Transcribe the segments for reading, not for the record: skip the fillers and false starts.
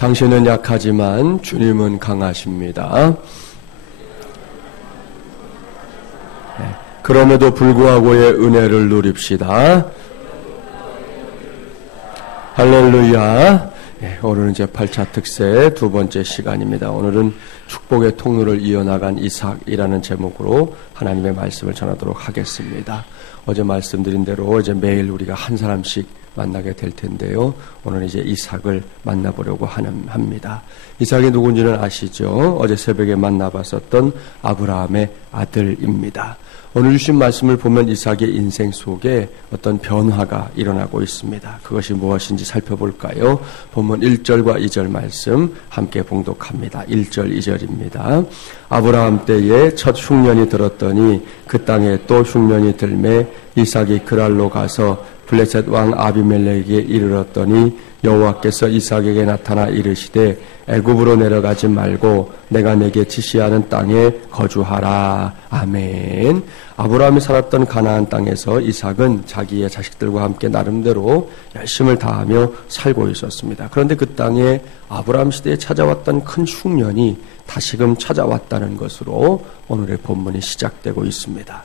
당신은 약하지만 주님은 강하십니다. 네, 그럼에도 불구하고의 은혜를 누립시다. 할렐루야. 네, 오늘은 이제 8차 특세 두 번째 시간입니다. 오늘은 축복의 통로를 이어나간 이삭이라는 제목으로 하나님의 말씀을 전하도록 하겠습니다. 어제 말씀드린 대로 이제 매일 우리가 한 사람씩 만나게 될 텐데요. 오늘 이제 이삭을 만나보려고 합니다. 이삭이 누군지는 아시죠? 어제 새벽에 만나봤었던 아브라함의 아들입니다. 오늘 주신 말씀을 보면 이삭의 인생 속에 어떤 변화가 일어나고 있습니다. 그것이 무엇인지 살펴볼까요? 본문 1절과 2절 말씀 함께 봉독합니다. 1절, 2절입니다. 아브라함 때에 첫 흉년이 들었더니 그 땅에 또 흉년이 들매 이삭이 그랄로 가서 블레셋 왕 아비멜렉에게 이르렀더니 여호와께서 이삭에게 나타나 이르시되 애굽으로 내려가지 말고 내가 내게 지시하는 땅에 거주하라. 아멘. 아브라함이 살았던 가나안 땅에서 이삭은 자기의 자식들과 함께 나름대로 열심을 다하며 살고 있었습니다. 그런데 그 땅에 아브라함 시대에 찾아왔던 큰 흉년이 다시금 찾아왔다는 것으로 오늘의 본문이 시작되고 있습니다.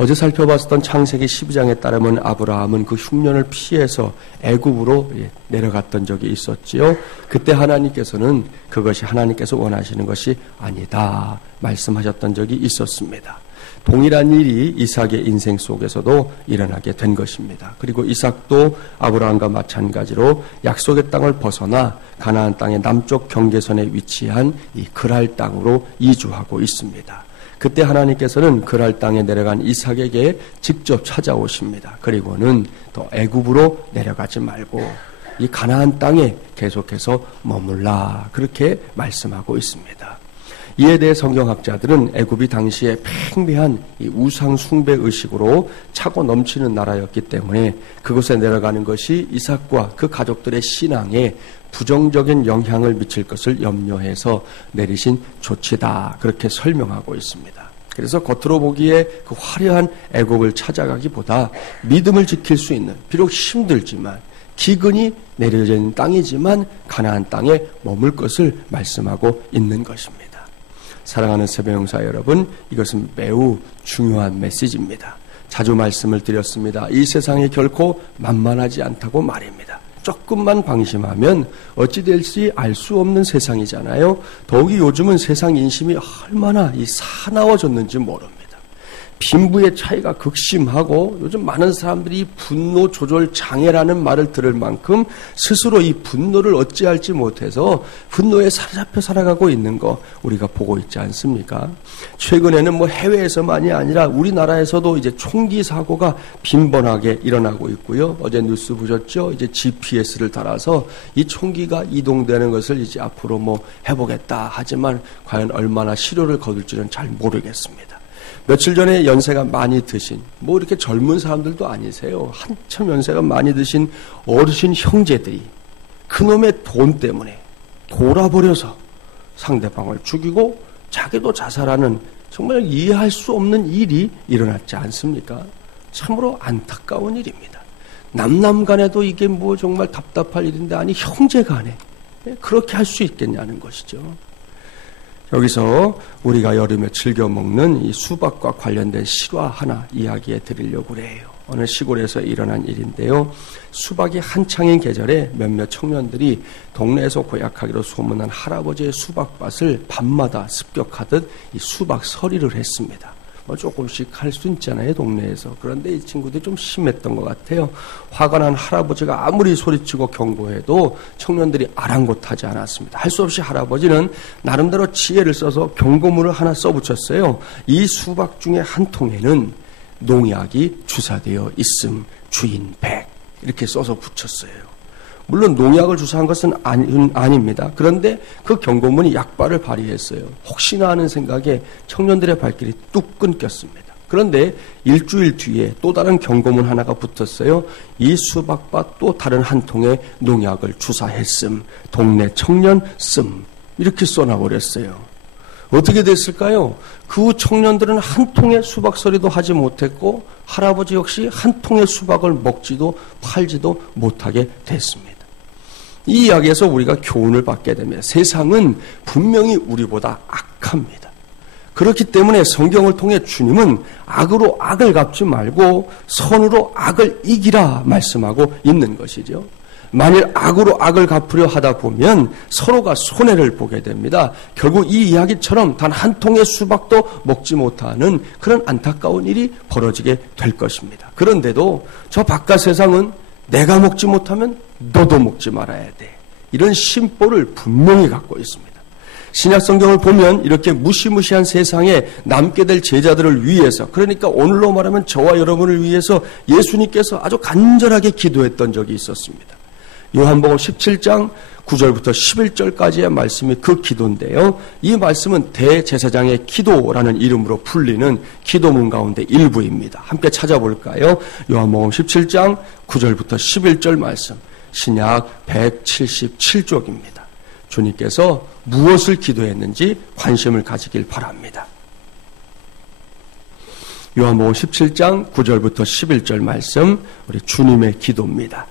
어제 살펴봤던 창세기 12장에 따르면 아브라함은 그 흉년을 피해서 애굽으로 내려갔던 적이 있었지요. 그때 하나님께서는 그것이 하나님께서 원하시는 것이 아니다 말씀하셨던 적이 있었습니다. 동일한 일이 이삭의 인생 속에서도 일어나게 된 것입니다. 그리고 이삭도 아브라함과 마찬가지로 약속의 땅을 벗어나 가나안 땅의 남쪽 경계선에 위치한 이 그랄 땅으로 이주하고 있습니다. 그때 하나님께서는 그랄 땅에 내려간 이삭에게 직접 찾아오십니다. 그리고는 또 애굽으로 내려가지 말고 이 가나안 땅에 계속해서 머물라 그렇게 말씀하고 있습니다. 이에 대해 성경학자들은 애굽이 당시에 팽배한 이 우상 숭배 의식으로 차고 넘치는 나라였기 때문에 그곳에 내려가는 것이 이삭과 그 가족들의 신앙에 부정적인 영향을 미칠 것을 염려해서 내리신 조치다 그렇게 설명하고 있습니다. 그래서 겉으로 보기에 그 화려한 애굽을 찾아가기보다 믿음을 지킬 수 있는 비록 힘들지만 기근이 내려진 땅이지만 가나안 땅에 머물 것을 말씀하고 있는 것입니다. 사랑하는 새벽영사 여러분, 이것은 매우 중요한 메시지입니다. 자주 말씀을 드렸습니다. 이 세상이 결코 만만하지 않다고 말입니다. 조금만 방심하면 어찌 될지 알 수 없는 세상이잖아요. 더욱이 요즘은 세상 인심이 얼마나 사나워졌는지 모릅니다. 빈부의 차이가 극심하고 요즘 많은 사람들이 분노 조절 장애라는 말을 들을 만큼 스스로 이 분노를 어찌할지 못해서 분노에 사로잡혀 살아가고 있는 거 우리가 보고 있지 않습니까? 최근에는 해외에서만이 아니라 우리나라에서도 이제 총기 사고가 빈번하게 일어나고 있고요. 어제 뉴스 보셨죠? 이제 GPS를 달아서 이 총기가 이동되는 것을 이제 앞으로 해보겠다 하지만 과연 얼마나 실효를 거둘지는 잘 모르겠습니다. 며칠 전에 연세가 많이 드신 이렇게 젊은 사람들도 아니세요. 한참 연세가 많이 드신 어르신 형제들이 그놈의 돈 때문에 돌아버려서 상대방을 죽이고 자기도 자살하는 정말 이해할 수 없는 일이 일어났지 않습니까? 참으로 안타까운 일입니다. 남남 간에도 이게 정말 답답할 일인데 아니 형제 간에 그렇게 할 수 있겠냐는 것이죠. 여기서 우리가 여름에 즐겨 먹는 이 수박과 관련된 실화 하나 이야기해 드리려고 해요. 어느 시골에서 일어난 일인데요. 수박이 한창인 계절에 몇몇 청년들이 동네에서 고약하기로 소문난 할아버지의 수박밭을 밤마다 습격하듯 이 수박 서리를 했습니다. 조금씩 할 수 있잖아요, 동네에서. 그런데 이 친구들이 좀 심했던 것 같아요. 화가 난 할아버지가 아무리 소리치고 경고해도 청년들이 아랑곳하지 않았습니다. 할 수 없이 할아버지는 나름대로 지혜를 써서 경고문을 하나 써붙였어요. 이 수박 중에 한 통에는 농약이 주사되어 있음 주인 100 이렇게 써서 붙였어요. 물론 농약을 주사한 것은 아닙니다. 그런데 그 경고문이 약발을 발휘했어요. 혹시나 하는 생각에 청년들의 발길이 뚝 끊겼습니다. 그런데 일주일 뒤에 또 다른 경고문 하나가 붙었어요. 이 수박밭 또 다른 한 통에 농약을 주사했음. 동네 청년 씀. 이렇게 써놔버렸어요. 어떻게 됐을까요? 그 후 청년들은 한 통의 수박서리도 하지 못했고 할아버지 역시 한 통의 수박을 먹지도 팔지도 못하게 됐습니다. 이 이야기에서 우리가 교훈을 받게 됩니다. 세상은 분명히 우리보다 악합니다. 그렇기 때문에 성경을 통해 주님은 악으로 악을 갚지 말고 선으로 악을 이기라 말씀하고 있는 것이죠. 만일 악으로 악을 갚으려 하다 보면 서로가 손해를 보게 됩니다. 결국 이 이야기처럼 단 한 통의 수박도 먹지 못하는 그런 안타까운 일이 벌어지게 될 것입니다. 그런데도 저 바깥 세상은 내가 먹지 못하면 너도 먹지 말아야 돼. 이런 심보를 분명히 갖고 있습니다. 신약 성경을 보면 이렇게 무시무시한 세상에 남게 될 제자들을 위해서, 그러니까 오늘로 말하면 저와 여러분을 위해서 예수님께서 아주 간절하게 기도했던 적이 있었습니다. 요한복음 17장 9절부터 11절까지의 말씀이 그 기도인데요. 이 말씀은 대제사장의 기도라는 이름으로 풀리는 기도문 가운데 일부입니다. 함께 찾아볼까요? 요한복음 17장 9절부터 11절 말씀, 신약 177쪽입니다. 주님께서 무엇을 기도했는지 관심을 가지길 바랍니다. 요한복음 17장 9절부터 11절 말씀, 우리 주님의 기도입니다.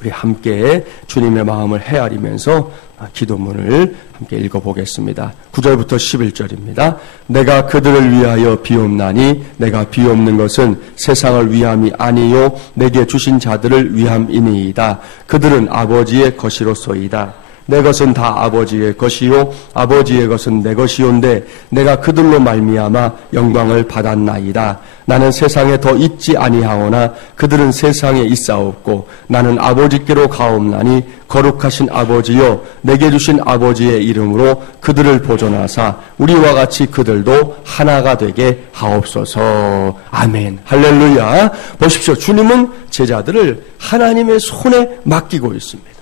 우리 함께 주님의 마음을 헤아리면서 기도문을 함께 읽어보겠습니다. 9절부터 11절입니다. 내가 그들을 위하여 비옵나니 내가 비옵는 것은 세상을 위함이 아니요 내게 주신 자들을 위함이니이다. 그들은 아버지의 것이로소이다. 내 것은 다 아버지의 것이요 아버지의 것은 내 것이온데 내가 그들로 말미암아 영광을 받았나이다. 나는 세상에 더 있지 아니하오나 그들은 세상에 있사옵고 나는 아버지께로 가옵나니 거룩하신 아버지여 내게 주신 아버지의 이름으로 그들을 보존하사 우리와 같이 그들도 하나가 되게 하옵소서. 아멘. 할렐루야. 보십시오. 주님은 제자들을 하나님의 손에 맡기고 있습니다.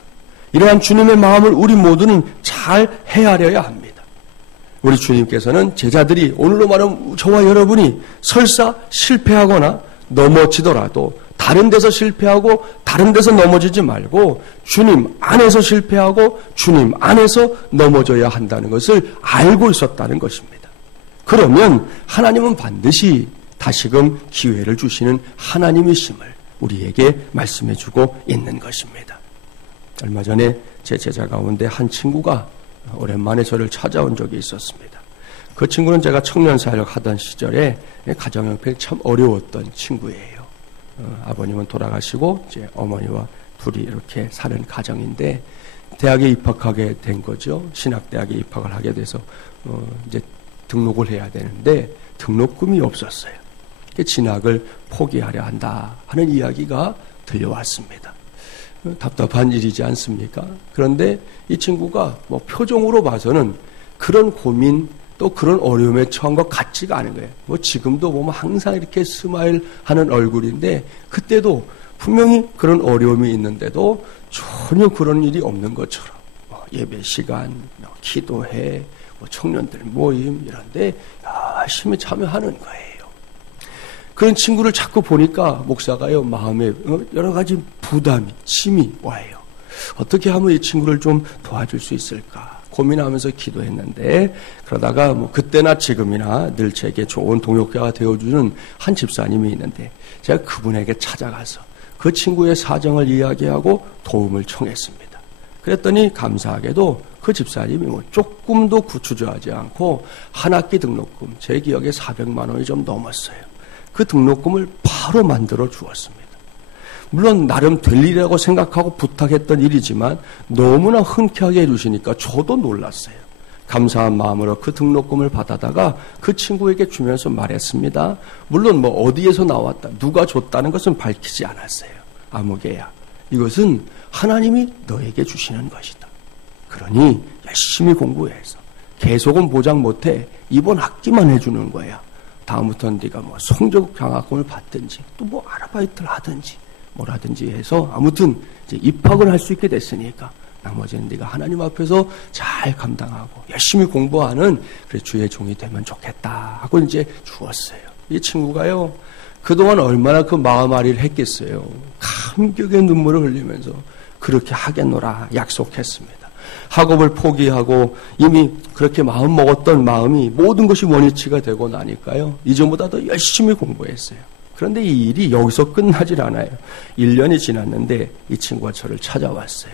이러한 주님의 마음을 우리 모두는 잘 헤아려야 합니다. 우리 주님께서는 제자들이, 오늘로 말하면 저와 여러분이 설사 실패하거나 넘어지더라도 다른 데서 실패하고 다른 데서 넘어지지 말고 주님 안에서 실패하고 주님 안에서 넘어져야 한다는 것을 알고 있었다는 것입니다. 그러면 하나님은 반드시 다시금 기회를 주시는 하나님이심을 우리에게 말씀해주고 있는 것입니다. 얼마 전에 제 제자 가운데 한 친구가 오랜만에 저를 찾아온 적이 있었습니다. 그 친구는 제가 청년사역 하던 시절에 가정 형편이 참 어려웠던 친구예요. 아버님은 돌아가시고 이제 어머니와 둘이 이렇게 사는 가정인데 대학에 입학하게 된 거죠. 신학대학에 입학을 하게 돼서 이제 등록을 해야 되는데 등록금이 없었어요. 진학을 포기하려 한다 하는 이야기가 들려왔습니다. 답답한 일이지 않습니까? 그런데 이 친구가 뭐 표정으로 봐서는 그런 고민 또 그런 어려움에 처한 것 같지가 않은 거예요. 뭐 지금도 보면 항상 이렇게 스마일 하는 얼굴인데 그때도 분명히 그런 어려움이 있는데도 전혀 그런 일이 없는 것처럼 예배 시간, 기도회, 청년들 모임 이런데 열심히 참여하는 거예요. 그런 친구를 자꾸 보니까 목사가요, 마음에 여러 가지 부담이, 짐이 와요. 어떻게 하면 이 친구를 좀 도와줄 수 있을까 고민하면서 기도했는데, 그러다가 뭐 그때나 지금이나 늘 제게 좋은 동역자가 되어주는 한 집사님이 있는데 제가 그분에게 찾아가서 그 친구의 사정을 이야기하고 도움을 청했습니다. 그랬더니 감사하게도 그 집사님이 뭐 조금도 구추조하지 않고 한 학기 등록금, 제 기억에 400만 원이 좀 넘었어요. 그 등록금을 바로 만들어 주었습니다. 물론 나름 될 일이라고 생각하고 부탁했던 일이지만 너무나 흔쾌하게 해주시니까 저도 놀랐어요. 감사한 마음으로 그 등록금을 받아다가 그 친구에게 주면서 말했습니다. 물론 뭐 어디에서 나왔다, 누가 줬다는 것은 밝히지 않았어요. 아무개야, 이것은 하나님이 너에게 주시는 것이다. 그러니 열심히 공부해서 계속은 보장 못해 이번 학기만 해주는 거야. 다음부터는 네가 뭐 성적 장학금을 받든지 또 뭐 아르바이트를 하든지 뭐라든지 해서 아무튼 이제 입학을 할 수 있게 됐으니까 나머지는 네가 하나님 앞에서 잘 감당하고 열심히 공부하는 그래 주의 종이 되면 좋겠다 하고 이제 주었어요. 이 친구가요, 그동안 얼마나 그 마음앓이를 했겠어요. 감격의 눈물을 흘리면서 그렇게 하겠노라 약속했습니다. 학업을 포기하고 이미 그렇게 마음 먹었던 마음이 모든 것이 원위치가 되고 나니까요, 이전보다 더 열심히 공부했어요. 그런데 이 일이 여기서 끝나질 않아요. 1년이 지났는데 이 친구가 저를 찾아왔어요.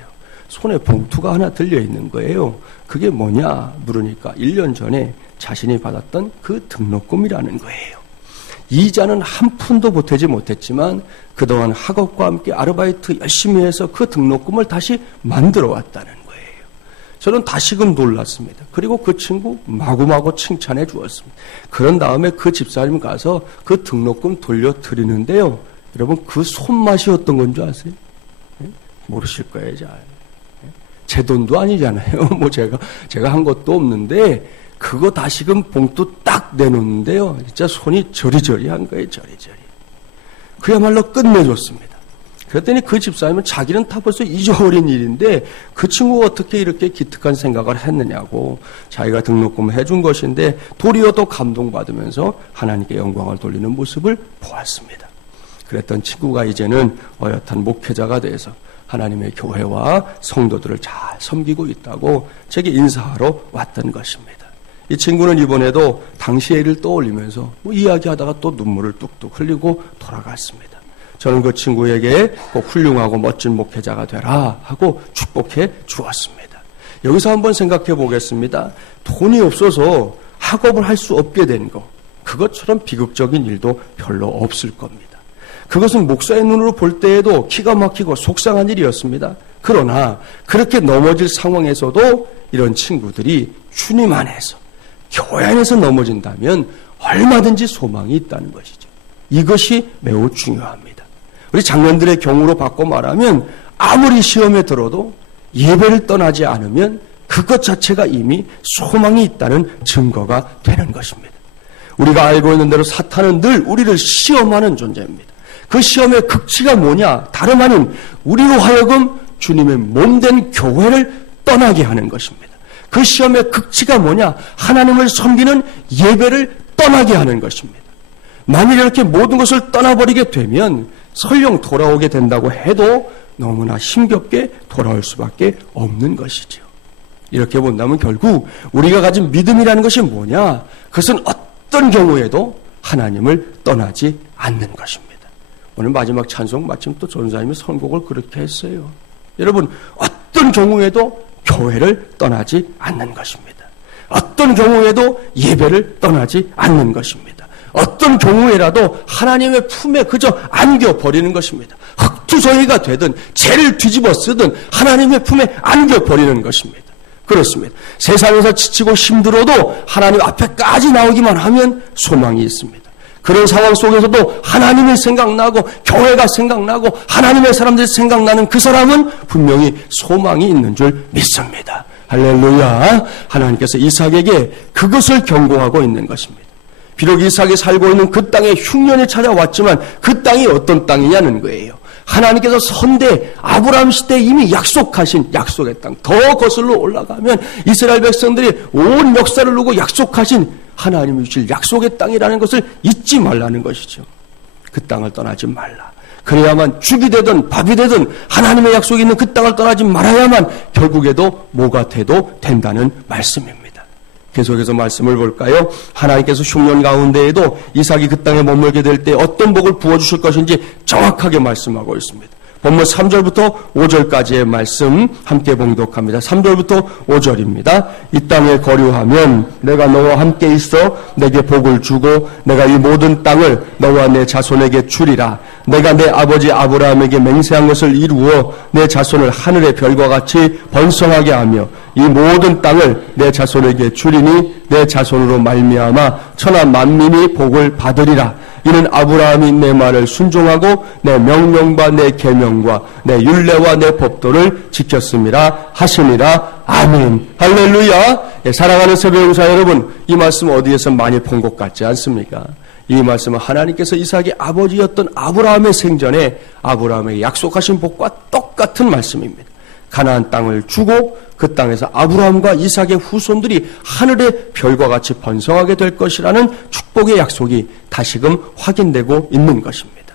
손에 봉투가 하나 들려있는 거예요. 그게 뭐냐 물으니까 1년 전에 자신이 받았던 그 등록금이라는 거예요. 이자는 한 푼도 보태지 못했지만 그동안 학업과 함께 아르바이트 열심히 해서 그 등록금을 다시 만들어 왔다는 거예요. 저는 다시금 놀랐습니다. 그리고 그 친구 마구마구 칭찬해 주었습니다. 그런 다음에 그 집사님 가서 그 등록금 돌려드리는데요. 여러분 그 손맛이 어떤 건 줄 아세요? 모르실 거예요. 잘. 제 돈도 아니잖아요. 뭐 제가 한 것도 없는데 그거 다시금 봉투 딱 내놓는데요. 진짜 손이 저리저리한 거예요. 저리저리. 그야말로 끝내줬습니다. 그랬더니 그 집사님은 자기는 다 벌써 잊어버린 일인데 그 친구가 어떻게 이렇게 기특한 생각을 했느냐고 자기가 등록금을 해준 것인데 도리어 또 감동받으면서 하나님께 영광을 돌리는 모습을 보았습니다. 그랬던 친구가 이제는 어엿한 목회자가 돼서 하나님의 교회와 성도들을 잘 섬기고 있다고 제게 인사하러 왔던 것입니다. 이 친구는 이번에도 당시의 일을 떠올리면서 이야기하다가 또 눈물을 뚝뚝 흘리고 돌아갔습니다. 저는 그 친구에게 꼭 훌륭하고 멋진 목회자가 되라 하고 축복해 주었습니다. 여기서 한번 생각해 보겠습니다. 돈이 없어서 학업을 할 수 없게 된 거, 그것처럼 비극적인 일도 별로 없을 겁니다. 그것은 목사의 눈으로 볼 때에도 기가 막히고 속상한 일이었습니다. 그러나 그렇게 넘어질 상황에서도 이런 친구들이 주님 안에서 교회 안에서 넘어진다면 얼마든지 소망이 있다는 것이죠. 이것이 매우 중요합니다. 우리 장년들의 경우로 바꿔 말하면 아무리 시험에 들어도 예배를 떠나지 않으면 그것 자체가 이미 소망이 있다는 증거가 되는 것입니다. 우리가 알고 있는 대로 사탄은 늘 우리를 시험하는 존재입니다. 그 시험의 극치가 뭐냐? 다름 아닌 우리로 하여금 주님의 몸된 교회를 떠나게 하는 것입니다. 그 시험의 극치가 뭐냐? 하나님을 섬기는 예배를 떠나게 하는 것입니다. 만일 이렇게 모든 것을 떠나버리게 되면 설령 돌아오게 된다고 해도 너무나 힘겹게 돌아올 수밖에 없는 것이죠. 이렇게 본다면 결국 우리가 가진 믿음이라는 것이 뭐냐? 그것은 어떤 경우에도 하나님을 떠나지 않는 것입니다. 오늘 마지막 찬송 마침 또 전사님이 선곡을 그렇게 했어요. 여러분 어떤 경우에도 교회를 떠나지 않는 것입니다. 어떤 경우에도 예배를 떠나지 않는 것입니다. 어떤 경우에라도 하나님의 품에 그저 안겨버리는 것입니다. 흙투성이가 되든 죄를 뒤집어 쓰든 하나님의 품에 안겨버리는 것입니다. 그렇습니다. 세상에서 지치고 힘들어도 하나님 앞에까지 나오기만 하면 소망이 있습니다. 그런 상황 속에서도 하나님이 생각나고 교회가 생각나고 하나님의 사람들이 생각나는 그 사람은 분명히 소망이 있는 줄 믿습니다. 할렐루야. 하나님께서 이삭에게 그것을 경고하고 있는 것입니다. 비록 이삭이 살고 있는 그 땅에 흉년이 찾아왔지만 그 땅이 어떤 땅이냐는 거예요. 하나님께서 선대 아브라함 시대에 이미 약속하신 약속의 땅, 더 거슬러 올라가면 이스라엘 백성들이 온 역사를 두고 약속하신 하나님이 주실 약속의 땅이라는 것을 잊지 말라는 것이죠. 그 땅을 떠나지 말라. 그래야만 죽이 되든 밥이 되든 하나님의 약속이 있는 그 땅을 떠나지 말아야만 결국에도 뭐가 돼도 된다는 말씀입니다. 계속해서 말씀을 볼까요? 하나님께서 흉년 가운데에도 이삭이 그 땅에 머물게 될 때 어떤 복을 부어주실 것인지 정확하게 말씀하고 있습니다. 본문 3절부터 5절까지의 말씀 함께 봉독합니다. 3절부터 5절입니다. 이 땅에 거류하면 내가 너와 함께 있어 내게 복을 주고 내가 이 모든 땅을 너와 내 자손에게 주리라. 내가 내 아버지 아브라함에게 맹세한 것을 이루어 내 자손을 하늘의 별과 같이 번성하게 하며 이 모든 땅을 내 자손에게 주리니 내 자손으로 말미암아 천하 만민이 복을 받으리라. 이는 아브라함이 내 말을 순종하고 내 명령과 내 계명과 내 율례와 내 법도를 지켰음이라 하시니라. 아멘. 할렐루야. 사랑하는 새벽용사 여러분, 이 말씀 어디에서 많이 본 것 같지 않습니까? 이 말씀은 하나님께서 이삭의 아버지였던 아브라함의 생전에 아브라함에게 약속하신 복과 똑같은 말씀입니다. 가나안 땅을 주고 그 땅에서 아브라함과 이삭의 후손들이 하늘의 별과 같이 번성하게 될 것이라는 축복의 약속이 다시금 확인되고 있는 것입니다.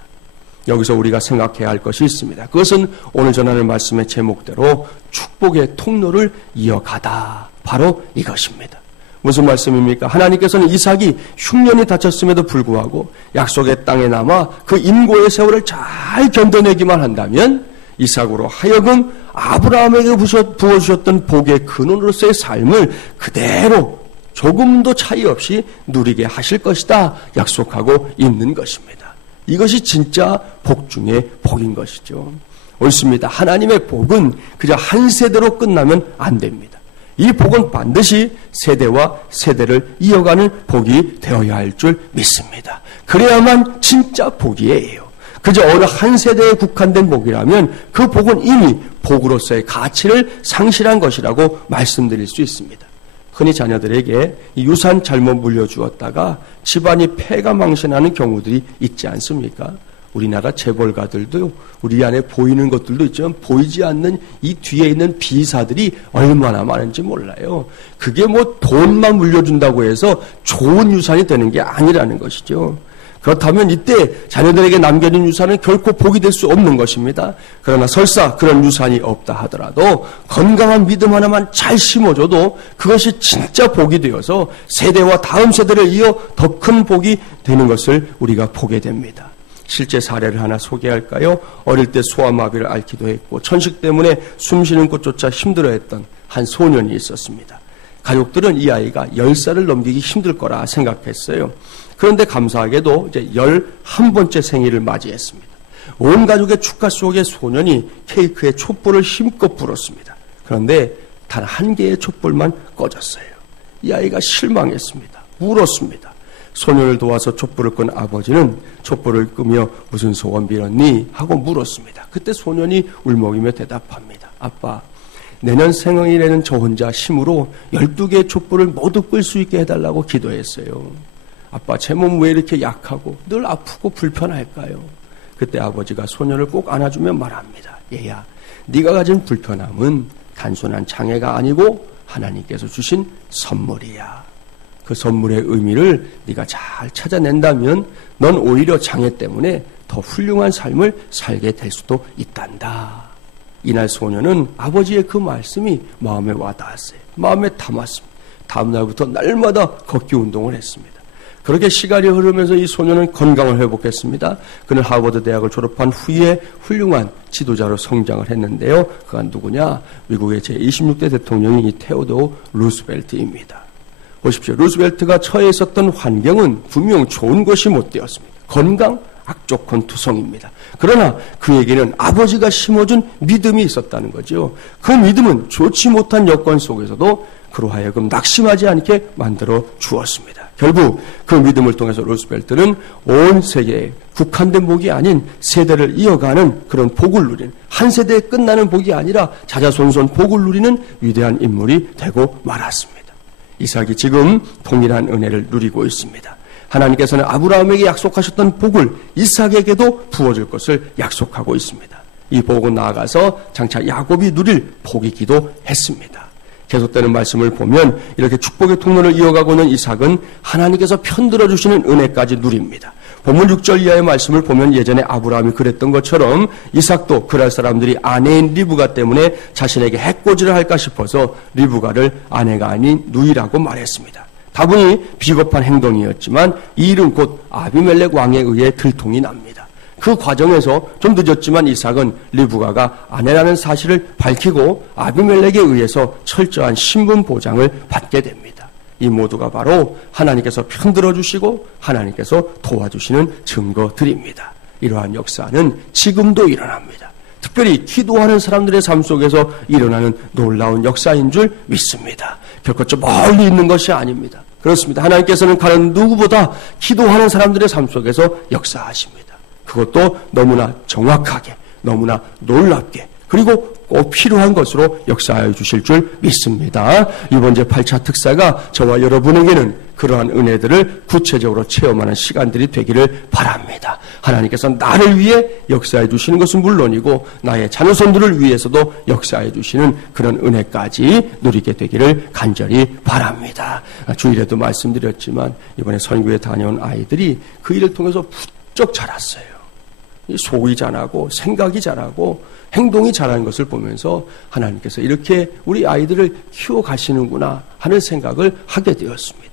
여기서 우리가 생각해야 할 것이 있습니다. 그것은 오늘 전하는 말씀의 제목대로 축복의 통로를 이어가다. 바로 이것입니다. 무슨 말씀입니까? 하나님께서는 이삭이 흉년이 닥쳤음에도 불구하고 약속의 땅에 남아 그 인고의 세월을 잘 견뎌내기만 한다면 이삭으로 하여금 아브라함에게 부어주셨던 복의 근원으로서의 삶을 그대로 조금도 차이 없이 누리게 하실 것이다 약속하고 있는 것입니다. 이것이 진짜 복 중의 복인 것이죠. 옳습니다. 하나님의 복은 그저 한 세대로 끝나면 안 됩니다. 이 복은 반드시 세대와 세대를 이어가는 복이 되어야 할 줄 믿습니다. 그래야만 진짜 복이에요. 그저 어느 한 세대에 국한된 복이라면 그 복은 이미 복으로서의 가치를 상실한 것이라고 말씀드릴 수 있습니다. 흔히 자녀들에게 유산 잘못 물려주었다가 집안이 폐가망신하는 경우들이 있지 않습니까? 우리나라 재벌가들도 우리 안에 보이는 것들도 있지만 보이지 않는 이 뒤에 있는 비사들이 얼마나 많은지 몰라요. 그게 뭐 돈만 물려준다고 해서 좋은 유산이 되는 게 아니라는 것이죠. 그렇다면 이때 자녀들에게 남겨진 유산은 결코 복이 될 수 없는 것입니다. 그러나 설사 그런 유산이 없다 하더라도 건강한 믿음 하나만 잘 심어줘도 그것이 진짜 복이 되어서 세대와 다음 세대를 이어 더 큰 복이 되는 것을 우리가 보게 됩니다. 실제 사례를 하나 소개할까요? 어릴 때 소아마비를 앓기도 했고 천식 때문에 숨쉬는 것조차 힘들어했던 한 소년이 있었습니다. 가족들은 이 아이가 10살을 넘기기 힘들 거라 생각했어요. 그런데 감사하게도 이제 11번째 생일을 맞이했습니다. 온 가족의 축하 속에 소년이 케이크에 촛불을 힘껏 불었습니다. 그런데 단 한 개의 촛불만 꺼졌어요. 이 아이가 실망했습니다. 울었습니다. 소년을 도와서 촛불을 끈 아버지는 촛불을 끄며 무슨 소원 빌었니? 하고 물었습니다. 그때 소년이 울먹이며 대답합니다. 아빠, 내년 생일에는 저 혼자 힘으로 12개의 촛불을 모두 끌 수 있게 해달라고 기도했어요. 아빠, 제 몸 왜 이렇게 약하고 늘 아프고 불편할까요? 그때 아버지가 소년을 꼭 안아주며 말합니다. 얘야, 네가 가진 불편함은 단순한 장애가 아니고 하나님께서 주신 선물이야. 그 선물의 의미를 네가 잘 찾아낸다면 넌 오히려 장애 때문에 더 훌륭한 삶을 살게 될 수도 있단다. 이날 소년은 아버지의 그 말씀이 마음에 와닿았어요. 마음에 담았습니다. 다음 날부터 날마다 걷기 운동을 했습니다. 그렇게 시간이 흐르면서 이 소년은 건강을 회복했습니다. 그는 하버드 대학을 졸업한 후에 훌륭한 지도자로 성장을 했는데요. 그가 누구냐? 미국의 제26대 대통령이 테오도어 루스벨트입니다. 보십시오. 루스벨트가 처해 있었던 환경은 분명 좋은 것이 못 되었습니다. 건강, 악조건 투성입니다. 그러나 그에게는 아버지가 심어준 믿음이 있었다는 거죠. 그 믿음은 좋지 못한 여건 속에서도 그로 하여금 낙심하지 않게 만들어 주었습니다. 결국 그 믿음을 통해서 루스벨트는 온 세계에 국한된 복이 아닌 세대를 이어가는 그런 복을 누리는, 한 세대에 끝나는 복이 아니라 자자손손 복을 누리는 위대한 인물이 되고 말았습니다. 이삭이 지금 동일한 은혜를 누리고 있습니다. 하나님께서는 아브라함에게 약속하셨던 복을 이삭에게도 부어줄 것을 약속하고 있습니다. 이 복은 나아가서 장차 야곱이 누릴 복이기도 했습니다. 계속되는 말씀을 보면 이렇게 축복의 통로를 이어가고 있는 이삭은 하나님께서 편들어 주시는 은혜까지 누립니다. 본문 6절 이하의 말씀을 보면 예전에 아브라함이 그랬던 것처럼 이삭도 그랄 사람들이 아내인 리브가 때문에 자신에게 해코지를 할까 싶어서 리브가를 아내가 아닌 누이라고 말했습니다. 다분히 비겁한 행동이었지만 이 일은 곧 아비멜렉 왕에 의해 들통이 납니다. 그 과정에서 좀 늦었지만 이삭은 리브가가 아내라는 사실을 밝히고 아비멜렉에 의해서 철저한 신분 보장을 받게 됩니다. 이 모두가 바로 하나님께서 편들어 주시고 하나님께서 도와주시는 증거들입니다. 이러한 역사는 지금도 일어납니다. 특별히 기도하는 사람들의 삶 속에서 일어나는 놀라운 역사인 줄 믿습니다. 결코 저 멀리 있는 것이 아닙니다. 그렇습니다. 하나님께서는 다른 누구보다 기도하는 사람들의 삶 속에서 역사하십니다. 그것도 너무나 정확하게, 너무나 놀랍게, 그리고 꼭 필요한 것으로 역사하여 주실 줄 믿습니다. 이번 제 8차 특사가 저와 여러분에게는 그러한 은혜들을 구체적으로 체험하는 시간들이 되기를 바랍니다. 하나님께서 나를 위해 역사해 주시는 것은 물론이고 나의 자녀손들을 위해서도 역사해 주시는 그런 은혜까지 누리게 되기를 간절히 바랍니다. 주일에도 말씀드렸지만 이번에 선교에 다녀온 아이들이 그 일을 통해서 부쩍 자랐어요. 소위 잘하고 생각이 잘하고 행동이 잘하는 것을 보면서 하나님께서 이렇게 우리 아이들을 키워가시는구나 하는 생각을 하게 되었습니다.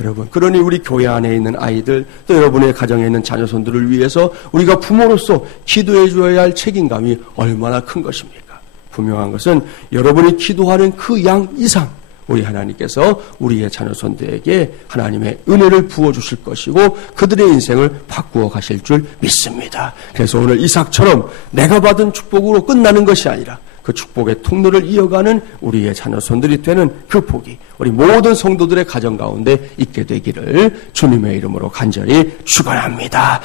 여러분, 그러니 우리 교회 안에 있는 아이들, 또 여러분의 가정에 있는 자녀손들을 위해서 우리가 부모로서 기도해 줘야 할 책임감이 얼마나 큰 것입니까? 분명한 것은 여러분이 기도하는 그 양 이상 우리 하나님께서 우리의 자녀손들에게 하나님의 은혜를 부어주실 것이고 그들의 인생을 바꾸어 가실 줄 믿습니다. 그래서 오늘 이삭처럼 내가 받은 축복으로 끝나는 것이 아니라 그 축복의 통로를 이어가는 우리의 자녀손들이 되는 그 복이 우리 모든 성도들의 가정 가운데 있게 되기를 주님의 이름으로 간절히 축원합니다.